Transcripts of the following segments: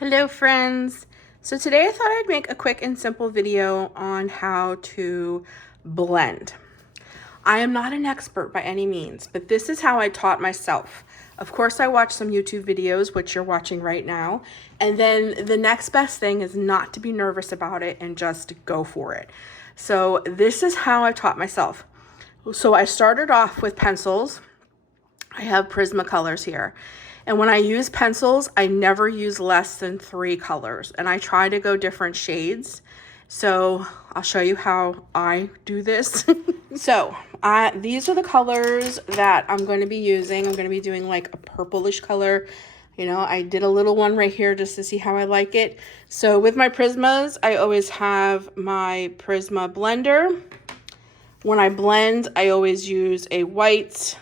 Hello friends! So today I thought I'd make a quick and simple video on how to blend. I am not an expert by any means, but this is how I taught myself. Of course, I watched some YouTube videos, which you're watching right now, and then the next best thing is not to be nervous about it and just go for it. So this is how I taught myself. So I started off with pencils. I have Prismacolors here. And when I use pencils, I never use less than 3 colors. And I try to go different shades. So I'll show you how I do this. So these are the colors that I'm going to be using. I'm going to be doing like a purplish color. You know, I did a little one right here just to see how I like it. So with my Prismas, I always have my Prisma blender. When I blend, I always use a white.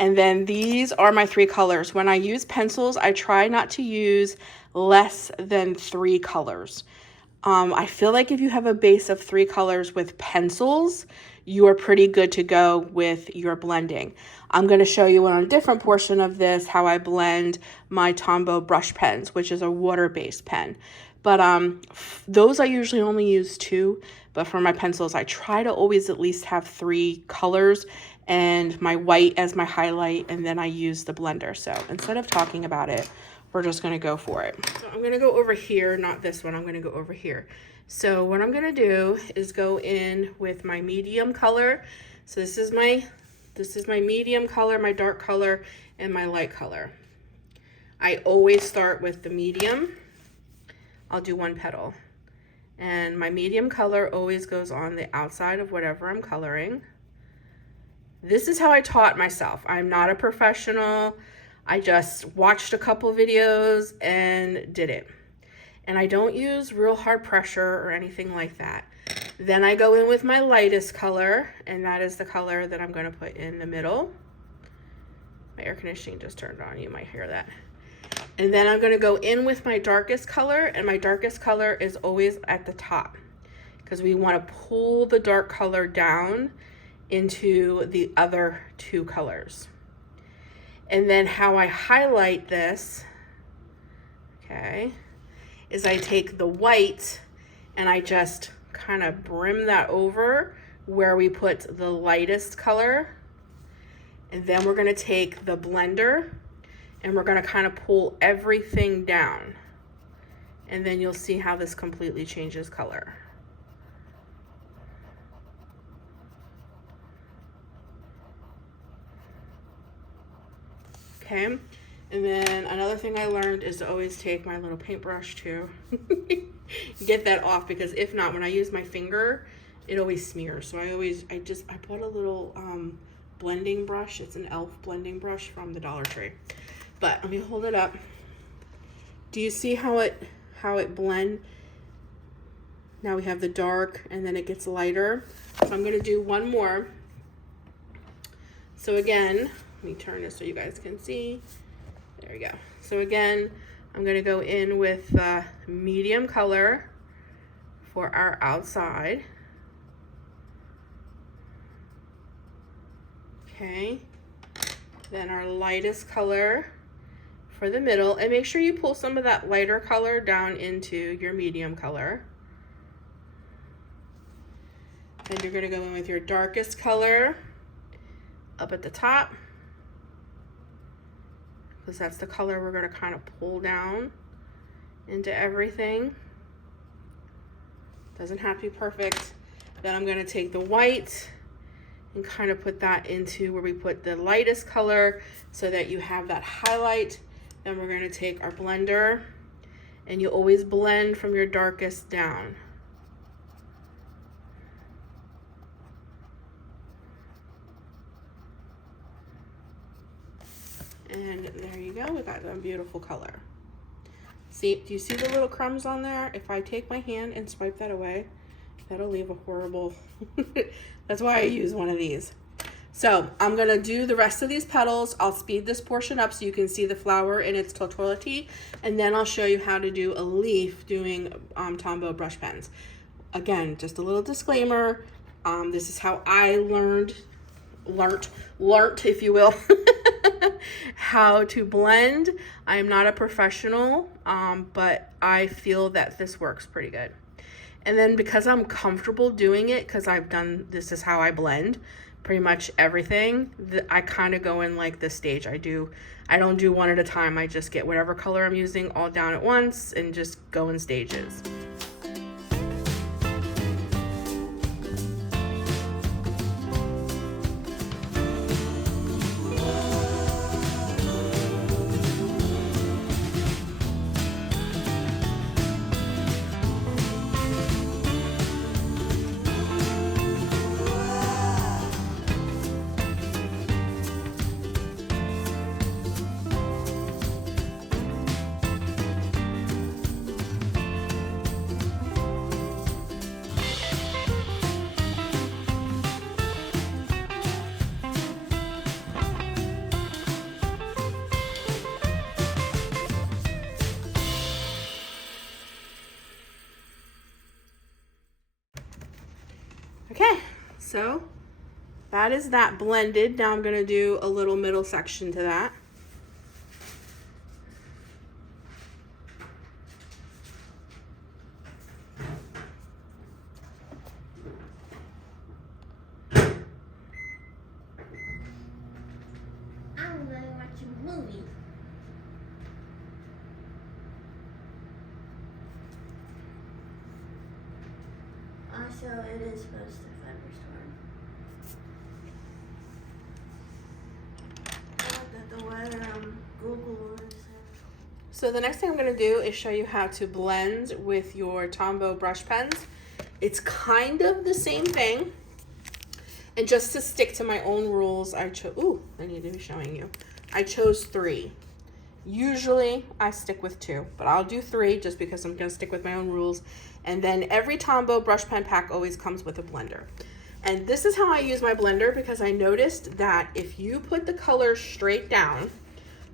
And then these are my 3 colors. When I use pencils, I try not to use less than 3 colors. I feel like if you have a base of 3 colors with pencils, you are pretty good to go with your blending. I'm going to show you on a different portion of this how I blend my Tombow Brush Pens, which is a water-based pen. But those I usually only use 2. But for my pencils, I try to always at least have 3 colors and my white as my highlight, and then I use the blender. So instead of talking about it, we're just gonna go for it. So I'm gonna go over here, not this one, I'm gonna go over here. So what I'm gonna do is go in with my medium color. So this is my medium color, my dark color, and my light color. I always start with the medium. I'll do 1 petal. And my medium color always goes on the outside of whatever I'm coloring. This is how I taught myself. I'm not a professional. I just watched a couple videos and did it. And I don't use real hard pressure or anything like that. Then I go in with my lightest color, and that is the color that I'm going to put in the middle. My air conditioning just turned on. You might hear that. And then I'm going to go in with my darkest color, and my darkest color is always at the top because we want to pull the dark color down into the other 2 colors. And then how I highlight this, okay, is I take the white and I just kind of brim that over where we put the lightest color. And then we're going to take the blender and we're going to kind of pull everything down. And then you'll see how this completely changes color. Okay, and then another thing I learned is to always take my little paintbrush to get that off, because if not, when I use my finger, it always smears. So I bought a little blending brush. It's an e.l.f. blending brush from the Dollar Tree. But let me hold it up. Do you see how it blend? Now we have the dark and then it gets lighter. So I'm gonna do 1 more. So again, let me turn this so you guys can see. There we go. So again, I'm going to go in with the medium color for our outside. Okay. Then our lightest color for the middle. And make sure you pull some of that lighter color down into your medium color. Then you're going to go in with your darkest color up at the top, because that's the color we're going to kind of pull down into everything. Doesn't have to be perfect. Then I'm going to take the white and kind of put that into where we put the lightest color so that you have that highlight. Then we're going to take our blender, and you always blend from your darkest down. And there you go, we got a beautiful color. See, do you see the little crumbs on there? If I take my hand and swipe that away, that'll leave a horrible, that's why I use one of these. So I'm gonna do the rest of these petals. I'll speed this portion up so you can see the flower in its totality, and then I'll show you how to do a leaf doing Tombow Brush Pens. Again, just a little disclaimer, this is how I learned, if you will. how to blend. I am not a professional, but I feel that this works pretty good. And then because I'm comfortable doing it, because this is how I blend pretty much everything, I kind of go in like this stage. I don't do one at a time. I just get whatever color I'm using all down at once and just go in stages. Okay, so that is that blended. Now I'm gonna do a little middle section to that. I'm gonna watch a movie. Also, it is supposed to thunderstorm. I looked at the weather on Google. So the next thing I'm going to do is show you how to blend with your Tombow brush pens. It's kind of the same thing. And just to stick to my own rules, I need to be showing you. I chose 3. Usually I stick with 2, but I'll do 3 just because I'm going to stick with my own rules. And then every Tombow brush pen pack always comes with a blender. And this is how I use my blender, because I noticed that if you put the color straight down,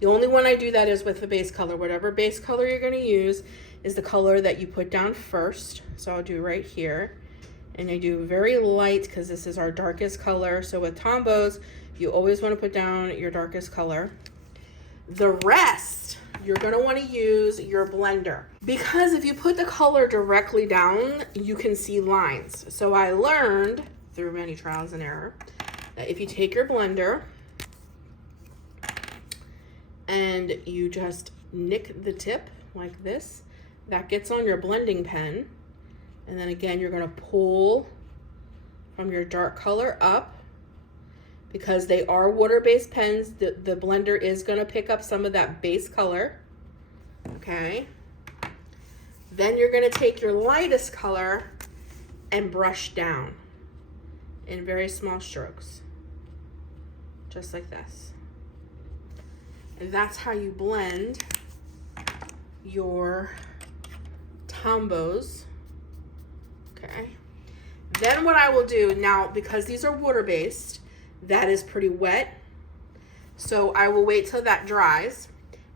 the only one I do that is with the base color. Whatever base color you're going to use is the color that you put down first. So I'll do right here. And I do very light because this is our darkest color. So with Tombows, you always want to put down your darkest color. The rest, you're going to want to use your blender, because if you put the color directly down, you can see lines. So I learned through many trials and error that if you take your blender and you just nick the tip like this, that gets on your blending pen. And then again, you're going to pull from your dark color up. Because they are water-based pens, the blender is going to pick up some of that base color. Okay. Then you're going to take your lightest color and brush down in very small strokes. Just like this. And that's how you blend your Tombows. Okay. Then what I will do now, because these are water-based, that is pretty wet, so I will wait till that dries.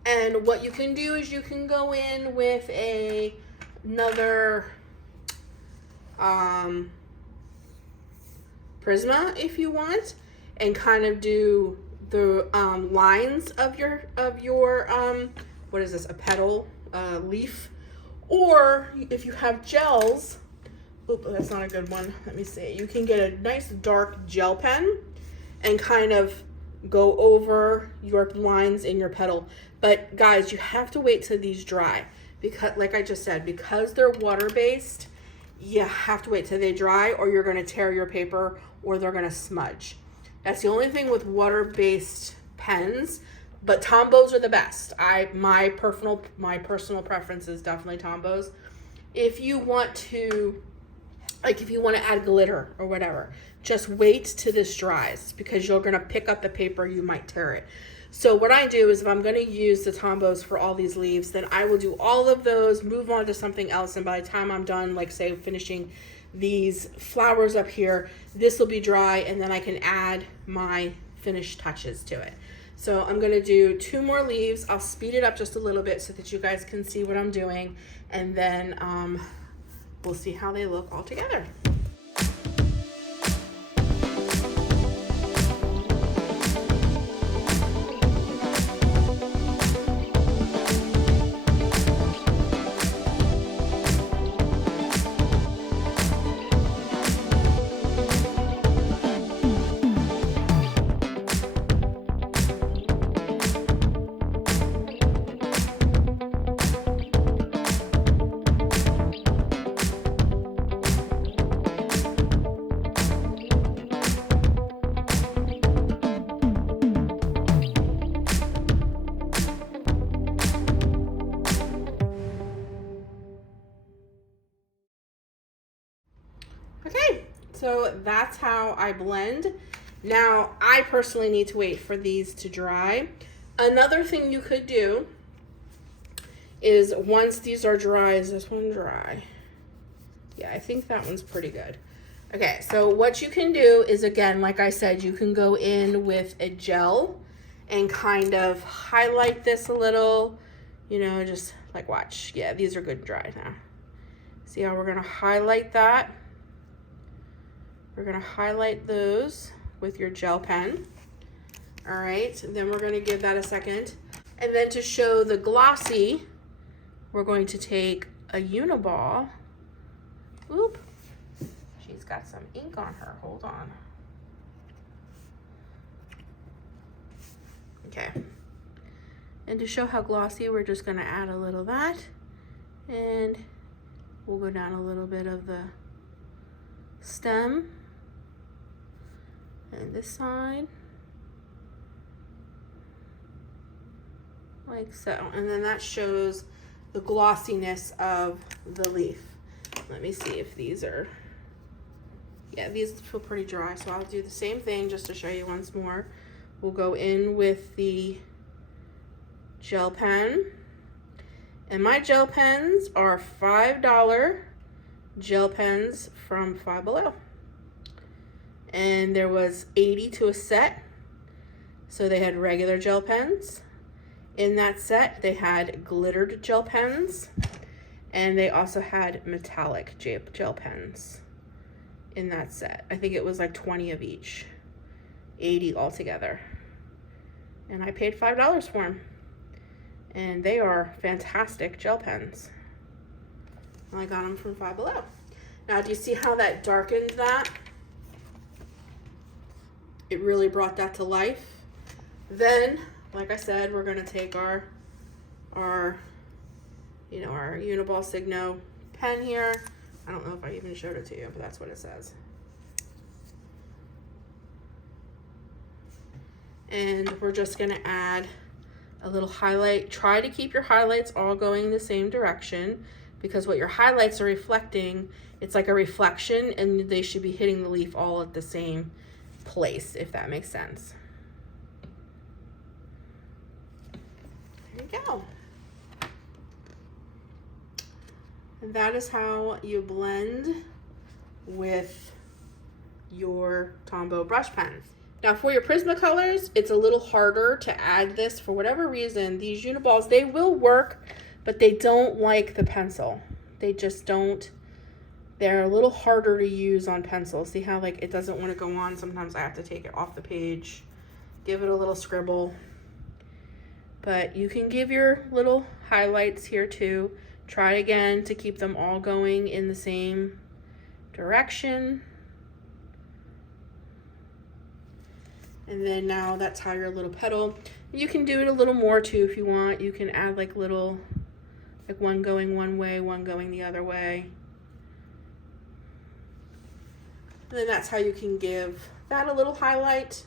And what you can do is you can go in with another Prisma if you want, and kind of do the lines of your what is this, a petal leaf. Or if you have gels, oop, that's not a good one, let me see, you can get a nice dark gel pen and kind of go over your lines in your petal. But guys, you have to wait till these dry, because like I just said, because they're water-based, you have to wait till they dry, or you're going to tear your paper, or they're going to smudge. That's the only thing with water-based pens, but Tombows are the best. My personal preference is definitely Tombows. If you want to, like if you want to add glitter or whatever, just wait till this dries, because you're going to pick up the paper, you might tear it. So what I do is, if I'm going to use the Tombows for all these leaves, then I will do all of those, move on to something else, and by the time I'm done, like say finishing these flowers up here, this will be dry, and then I can add my finished touches to it. So I'm going to do 2 more leaves. I'll speed it up just a little bit so that you guys can see what I'm doing, and then we'll see how they look all together. So that's how I blend. Now, I personally need to wait for these to dry. Another thing you could do is once these are dry, is this one dry? Yeah, I think that one's pretty good. Okay, so what you can do is, again, like I said, you can go in with a gel and kind of highlight this a little, you know, just like watch. Yeah, these are good and dry now. See how we're gonna highlight that? We're gonna highlight those with your gel pen. All right, then we're gonna give that a second. And then to show the glossy, we're going to take a Uniball. Oop, she's got some ink on her, hold on. Okay, and to show how glossy, we're just gonna add a little of that, and we'll go down a little bit of the stem, and this side, like so, and then that shows the glossiness of the leaf. Let me see if these are, yeah, these feel pretty dry, so I'll do the same thing just to show you once more. We'll go in with the gel pen, and my gel pens are $5 gel pens from Five Below, and there was 80 to a set, so they had regular gel pens. In that set, they had glittered gel pens, and they also had metallic gel pens in that set. I think it was like 20 of each, 80 altogether. And I paid $5 for them. And they are fantastic gel pens. I got them from Five Below. Now, do you see how that darkened that? It really brought that to life. Then, like I said, we're gonna take our Uniball Signo pen here. I don't know if I even showed it to you, but that's what it says. And we're just gonna add a little highlight. Try to keep your highlights all going the same direction, because what your highlights are reflecting, it's like a reflection, and they should be hitting the leaf all at the same place, if that makes sense. There you go. And that is how you blend with your Tombow brush pens. Now for your Prismacolors, it's a little harder to add this. For whatever reason, these Uniballs, they will work, but they don't like the pencil. They just don't. They're a little harder to use on pencil. See how like it doesn't want to go on? Sometimes I have to take it off the page, give it a little scribble. But you can give your little highlights here too. Try again to keep them all going in the same direction. And then now that's how your little petal. You can do it a little more too if you want. You can add like little, like one going one way, one going the other way. And then that's how you can give that a little highlight.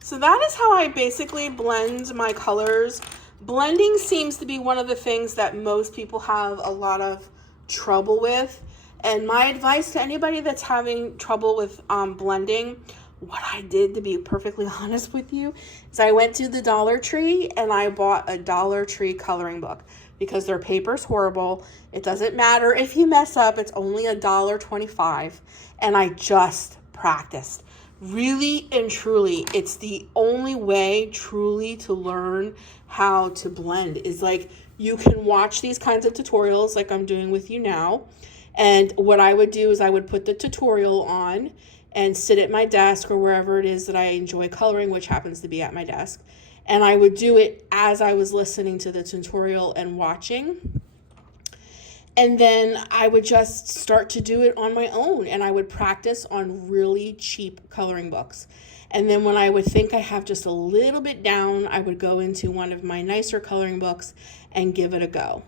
So that is how I basically blend my colors. Blending seems to be one of the things that most people have a lot of trouble with. And my advice to anybody that's having trouble with blending, what I did, to be perfectly honest with you, is I went to the Dollar Tree and I bought a Dollar Tree coloring book, because their paper's horrible. It doesn't matter if you mess up, it's only $1.25. And I just practiced. Really and truly, it's the only way truly to learn how to blend, is like you can watch these kinds of tutorials like I'm doing with you now. And what I would do is I would put the tutorial on and sit at my desk or wherever it is that I enjoy coloring, which happens to be at my desk. And I would do it as I was listening to the tutorial and watching. And then I would just start to do it on my own, and I would practice on really cheap coloring books. And then when I would think I have just a little bit down, I would go into one of my nicer coloring books and give it a go.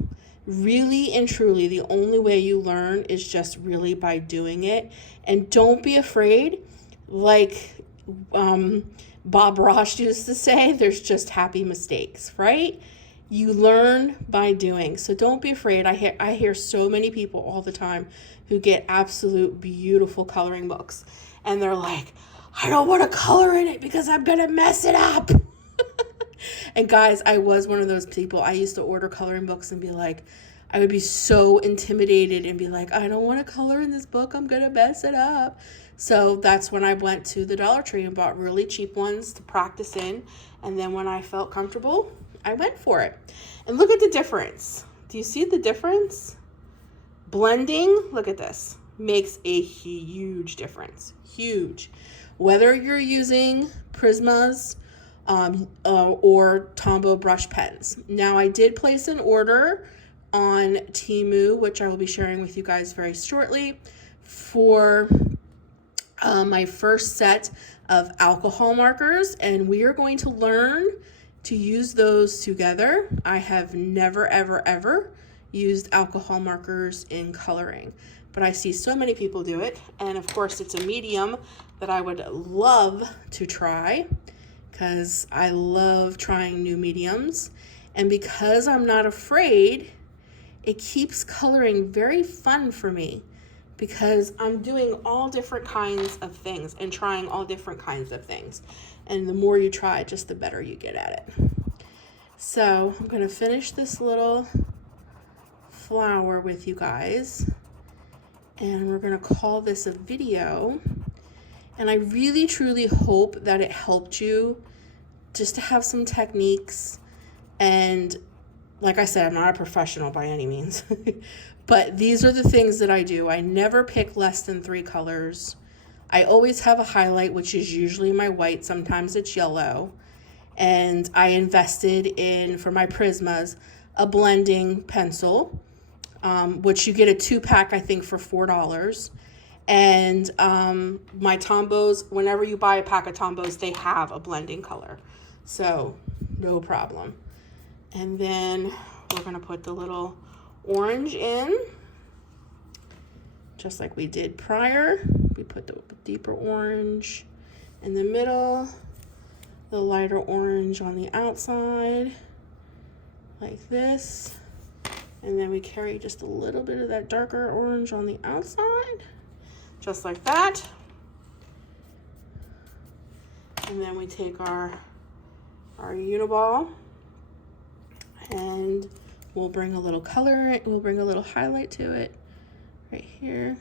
Really and truly, the only way you learn is just really by doing it. And don't be afraid, like Bob Ross used to say, there's just happy mistakes, right? You learn by doing. So don't be afraid. I hear so many people all the time who get absolute beautiful coloring books. And they're like, I don't want to color in it because I'm going to mess it up. And guys, I was one of those people. I used to order coloring books and be like, I would be so intimidated and be like, I don't want to color in this book. I'm going to mess it up. So that's when I went to the Dollar Tree and bought really cheap ones to practice in. And then when I felt comfortable, I went for it. And look at the difference. Do you see the difference? Blending, look at this, makes a huge difference. Huge. Whether you're using Prismas or Tombow Brush Pens. Now, I did place an order on Temu, which I will be sharing with you guys very shortly, for my first set of alcohol markers, and we are going to learn to use those together. I have never, ever, ever used alcohol markers in coloring, but I see so many people do it, and of course it's a medium that I would love to try because I love trying new mediums, and because I'm not afraid, it keeps coloring very fun for me because I'm doing all different kinds of things and trying all different kinds of things, and the more you try, just the better you get at it. So I'm going to finish this little flower with you guys, and we're going to call this a video. And I really truly hope that it helped you just to have some techniques. And like I said, I'm not a professional by any means, but these are the things that I do. I never pick less than 3 colors. I always have a highlight, which is usually my white. Sometimes it's yellow. And I invested in, for my Prismas, a blending pencil, which you get a 2-pack, I think, for $4. And my Tombows, whenever you buy a pack of Tombows, they have a blending color. So no problem. And then we're going to put the little orange in, just like we did prior. We put the deeper orange in the middle, the lighter orange on the outside, like this. And then we carry just a little bit of that darker orange on the outside, just like that. And then we take our Uniball, and we'll bring a little color, we'll bring a little highlight to it right here.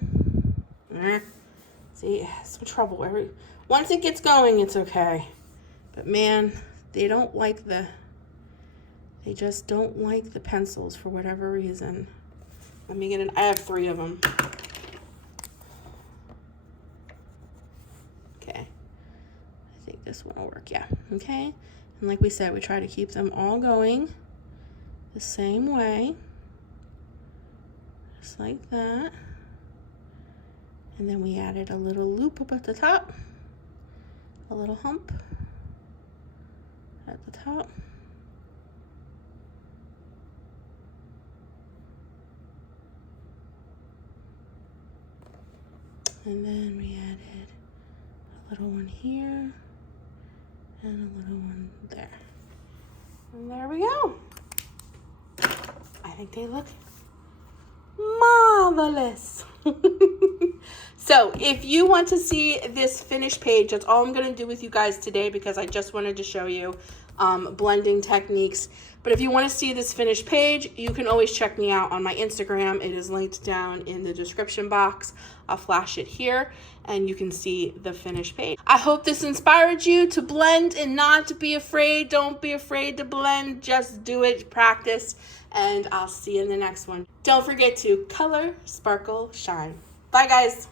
See, it's trouble. Once it gets going, it's okay. But man, they just don't like the pencils for whatever reason. Let me get I have 3 of them. Okay. I think this one will work, yeah. Okay. And like we said, we try to keep them all going the same way. Just like that. And then we added a little loop up at the top. A little hump at the top. And then we added a little one here and a little one there. And there we go. I think they look marvelous. So if you want to see this finished page, that's all I'm going to do with you guys today because I just wanted to show you blending techniques. But if you want to see this finished page, you can always check me out on my Instagram. It is linked down in the description box. I'll flash it here and you can see the finished page. I hope this inspired you to blend and not to be afraid. Don't be afraid to blend. Just do it, practice, and I'll see you in the next one. Don't forget to color, sparkle, shine. Bye, guys.